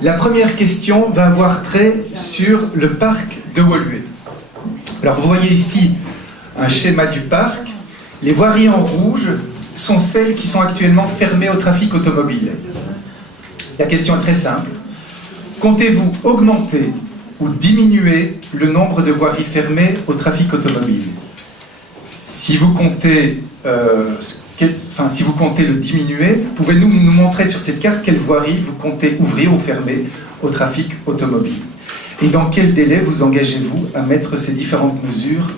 La première question va avoir trait sur le parc de Woluwe. Alors vous voyez ici un schéma du parc. Les voiries en rouge sont celles qui sont actuellement fermées au trafic automobile. La question est très simple. Comptez-vous augmenter ou diminuer le nombre de voiries fermées au trafic automobile? Si vous comptez le diminuer, pouvez-vous nous montrer sur cette carte quelles voiries vous comptez ouvrir ou fermer au trafic automobile? Et dans quel délai vous engagez-vous à mettre ces différentes mesures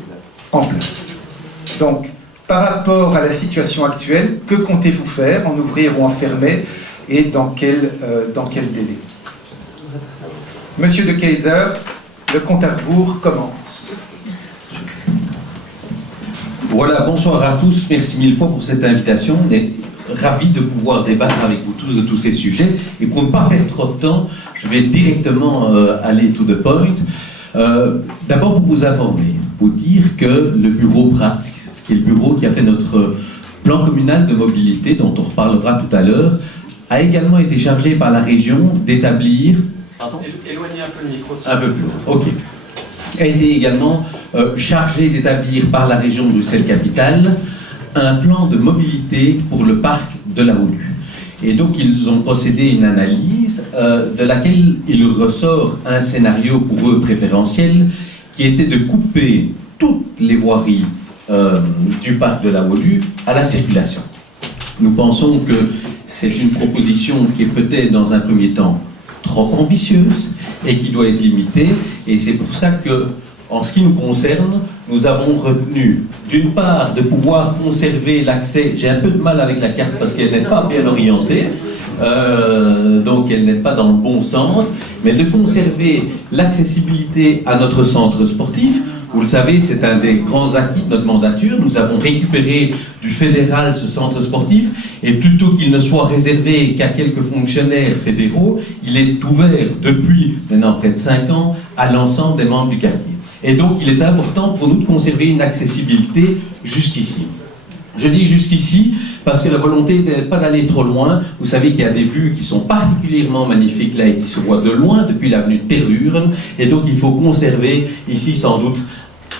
en place? Donc, par rapport à la situation actuelle, que comptez-vous faire, en ouvrir ou en fermer, et dans quel délai? Monsieur de Keyser, le compte à rebours commence. Voilà, bonsoir à tous, merci mille fois pour cette invitation. On est ravis de pouvoir débattre avec vous tous de tous ces sujets. Et pour ne pas perdre trop de temps, je vais directement aller to the point. D'abord pour vous informer, vous dire que le bureau PRAT, qui est le bureau qui a fait notre plan communal de mobilité, dont on reparlera tout à l'heure, a également été chargé par la région d'établir... Éloignez un peu le micro. Un peu plus haut, ok. A été également chargé d'établir par la région Bruxelles-Capitale un plan de mobilité pour le parc de la Woluwe. Et donc ils ont procédé à une analyse de laquelle il ressort un scénario pour eux préférentiel qui était de couper toutes les voiries du parc de la Woluwe à la circulation. Nous pensons que c'est une proposition qui est peut-être dans un premier temps trop ambitieuse et qui doit être limitée, et c'est pour ça que, en ce qui nous concerne, nous avons retenu, d'une part, de pouvoir conserver l'accès. J'ai un peu de mal avec la carte parce qu'elle n'est pas bien orientée, donc elle n'est pas dans le bon sens, mais de conserver l'accessibilité à notre centre sportif. Vous le savez, c'est un des grands acquis de notre mandature. Nous avons récupéré du fédéral ce centre sportif, et plutôt qu'il ne soit réservé qu'à quelques fonctionnaires fédéraux, il est ouvert depuis maintenant près de 5 ans à l'ensemble des membres du quartier. Et donc il est important pour nous de conserver une accessibilité jusqu'ici. Je dis jusqu'ici parce que la volonté n'est pas d'aller trop loin. Vous savez qu'il y a des vues qui sont particulièrement magnifiques là et qui se voient de loin depuis l'avenue de Tervuren, et donc il faut conserver ici sans doute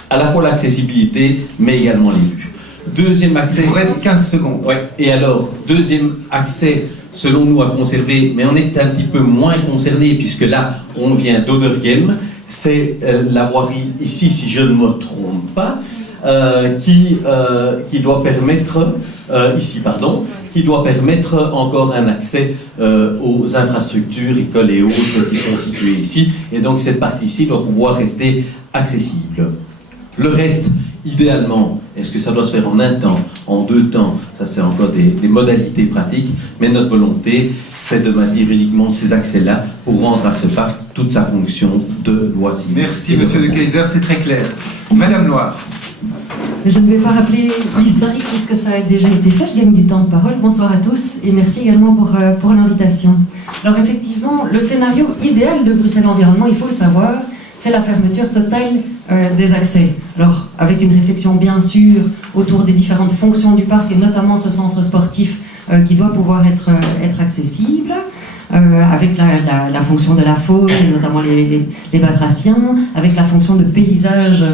à la fois l'accessibilité mais également les vues. Deuxième accès... Il vous reste 15 secondes. Ouais. Et alors, deuxième accès selon nous à conserver, mais on est un petit peu moins concerné puisque là on vient d'Oderghem, c'est la voirie ici, si je ne me trompe pas, qui doit permettre, qui doit permettre encore un accès aux infrastructures, écoles et autres qui sont situées ici. Et donc cette partie-ci doit pouvoir rester accessible. Le reste, idéalement, est-ce que ça doit se faire en un temps, en 2 temps? Ça, c'est encore des modalités pratiques, mais notre volonté, c'est de maintenir uniquement ces accès-là pour rendre à ce parc toute sa fonction de loisir. Merci, monsieur de Keyser, c'est très clair. Madame Noire. Je ne vais pas rappeler l'historique puisque ça a déjà été fait, je gagne du temps de parole. Bonsoir à tous et merci également pour l'invitation. Alors effectivement, le scénario idéal de Bruxelles Environnement, il faut le savoir, c'est la fermeture totale des accès. Alors avec une réflexion bien sûr autour des différentes fonctions du parc et notamment ce centre sportif qui doit pouvoir être accessible. Avec la fonction de la faune, notamment les batraciens, avec la fonction de paysage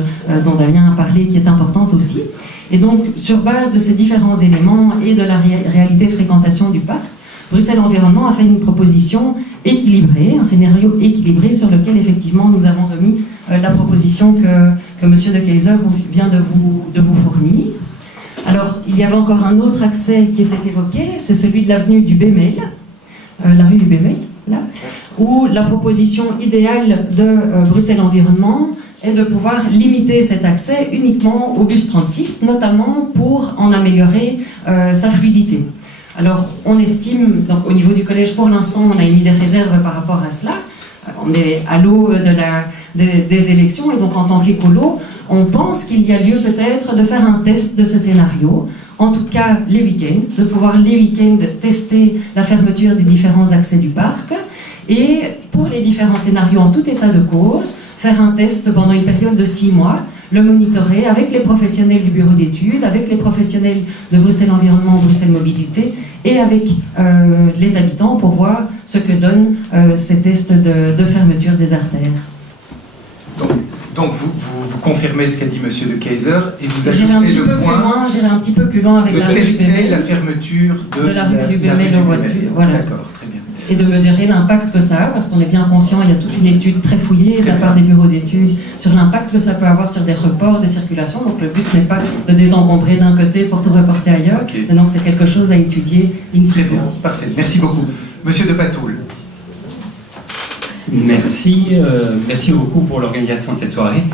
dont Damien a parlé, qui est importante aussi. Et donc, sur base de ces différents éléments et de la réalité de fréquentation du parc, Bruxelles Environnement a fait une proposition équilibrée, un scénario équilibré sur lequel, effectivement, nous avons remis la proposition que M. de Keyser vient de vous fournir. Alors, il y avait encore un autre accès qui était évoqué, c'est celui de l'avenue du Bémel, la rue du Bémel, là, où la proposition idéale de Bruxelles Environnement est de pouvoir limiter cet accès uniquement au bus 36, notamment pour en améliorer sa fluidité. Alors, on estime, donc au niveau du collège, pour l'instant, on a émis des réserves par rapport à cela. On est à l'aube des élections, et donc en tant qu'écolo, on pense qu'il y a lieu peut-être de faire un test de ce scénario, en tout cas les week-ends, de pouvoir les week-ends tester la fermeture des différents accès du parc, et pour les différents scénarios en tout état de cause, faire un test pendant une période de 6 mois, le monitorer avec les professionnels du bureau d'études, avec les professionnels de Bruxelles Environnement, Bruxelles Mobilité et avec les habitants pour voir ce que donnent ces tests de fermeture des artères. Donc vous confirmez ce qu'a dit M. de Keyser et vous J'irai ajoutez le point j'irai un petit peu plus loin avec de la rue du tester Bémel, la fermeture de la rue du Bémel aux voitures. Voilà. D'accord, très bien. Et de mesurer l'impact que ça a, parce qu'on est bien conscient, il y a toute une étude très fouillée de la part des bureaux d'études sur l'impact que ça peut avoir sur des reports, des circulations. Donc le but n'est pas de désencombrer d'un côté pour tout reporter ailleurs. Okay. Et donc c'est quelque chose à étudier in situ. Très bien, parfait. Merci beaucoup. Monsieur de Patoul. Merci beaucoup pour l'organisation de cette soirée.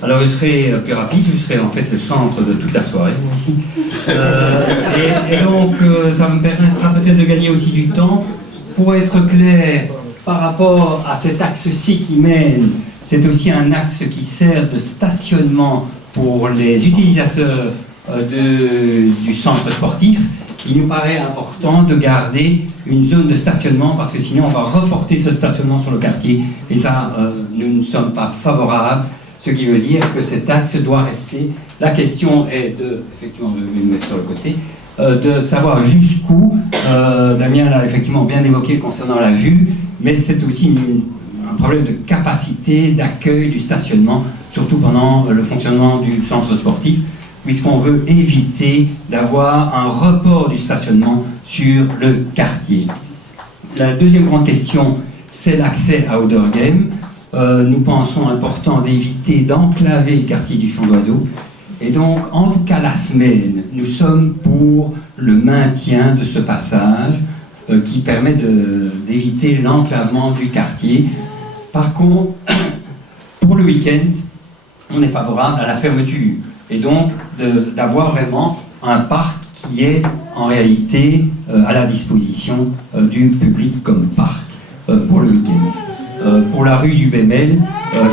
Alors je serai plus rapide, je serai en fait le centre de toute la soirée ici. Et donc ça me permettra peut-être de gagner aussi du temps. Pour être clair, par rapport à cet axe-ci qui mène, c'est aussi un axe qui sert de stationnement pour les utilisateurs du centre sportif. Il nous paraît important de garder une zone de stationnement parce que sinon on va reporter ce stationnement sur le quartier et ça, nous ne sommes pas favorables, ce qui veut dire que cet axe doit rester. La question est effectivement, je vais me mettre sur le côté, de savoir jusqu'où, Damien l'a effectivement bien évoqué concernant la vue, mais c'est aussi un problème de capacité d'accueil du stationnement, surtout pendant le fonctionnement du centre sportif, puisqu'on veut éviter d'avoir un report du stationnement sur le quartier. La deuxième grande question, c'est l'accès à Outdoor Game. Nous pensons important d'éviter d'enclaver le quartier du Champ d'Oiseaux. Et donc, en tout cas, la semaine, nous sommes pour le maintien de ce passage qui permet d'éviter l'enclavement du quartier. Par contre, pour le week-end, on est favorable à la fermeture. Et donc, d'avoir vraiment un parc qui est en réalité à la disposition du public comme parc pour le week-end. Pour la rue du Bémel,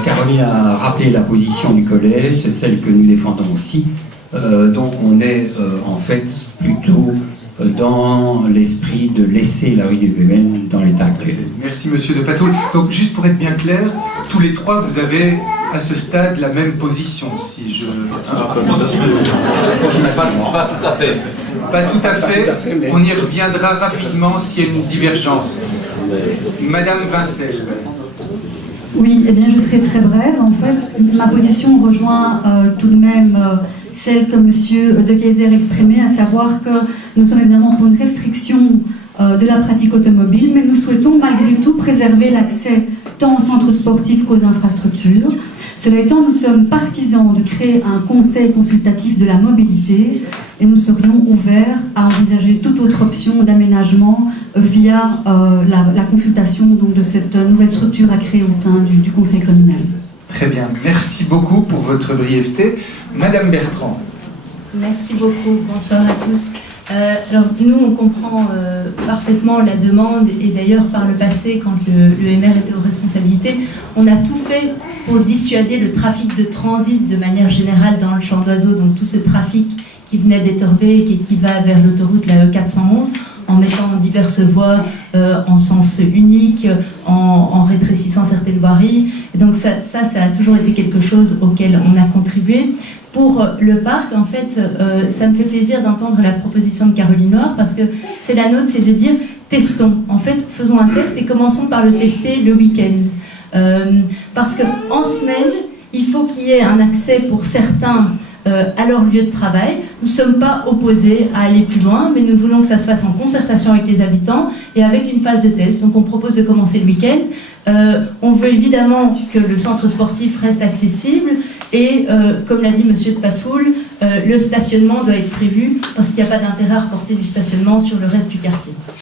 Caroline a rappelé la position du collège, c'est celle que nous défendons aussi. Donc on est en fait plutôt dans l'esprit de laisser la rue du Bémel dans l'état actuel. Merci Monsieur de Patoul. Donc juste pour être bien clair, tous les trois vous avez à ce stade la même position, si je... Pas tout à fait. Pas tout à fait, on y reviendra rapidement s'il y a une divergence. Madame Vincel. Oui, eh bien je serai très brève. En fait, ma position rejoint tout de même celle que M. de Keyser exprimait, à savoir que nous sommes évidemment pour une restriction de la pratique automobile, mais nous souhaitons malgré tout préserver l'accès tant aux centres sportifs qu'aux infrastructures. Cela étant, nous sommes partisans de créer un conseil consultatif de la mobilité et nous serions ouverts à envisager toute autre option d'aménagement via la consultation donc, de cette nouvelle structure à créer au sein du conseil communal. Très bien, merci beaucoup pour votre brièveté. Madame Bertrand. Merci beaucoup, bonsoir à tous. Alors nous on comprend parfaitement la demande et d'ailleurs par le passé quand le MR était aux responsabilités, on a tout fait pour dissuader le trafic de transit de manière générale dans le Champ d'Oiseaux, donc tout ce trafic qui venait d'Etterbeek et qui va vers l'autoroute la E411 en mettant diverses voies en sens unique, en rétrécissant certaines voiries. Et donc ça a toujours été quelque chose auquel on a contribué. Pour le parc, en fait, ça me fait plaisir d'entendre la proposition de Caroline Noir parce que c'est la nôtre, c'est de dire testons. En fait, faisons un test et commençons par le tester le week-end. Parce qu'en semaine, il faut qu'il y ait un accès pour certains à leur lieu de travail. Nous ne sommes pas opposés à aller plus loin, mais nous voulons que ça se fasse en concertation avec les habitants et avec une phase de test. Donc on propose de commencer le week-end. On veut évidemment que le centre sportif reste accessible et, comme l'a dit M. de Patoul, le stationnement doit être prévu parce qu'il n'y a pas d'intérêt à reporter du stationnement sur le reste du quartier.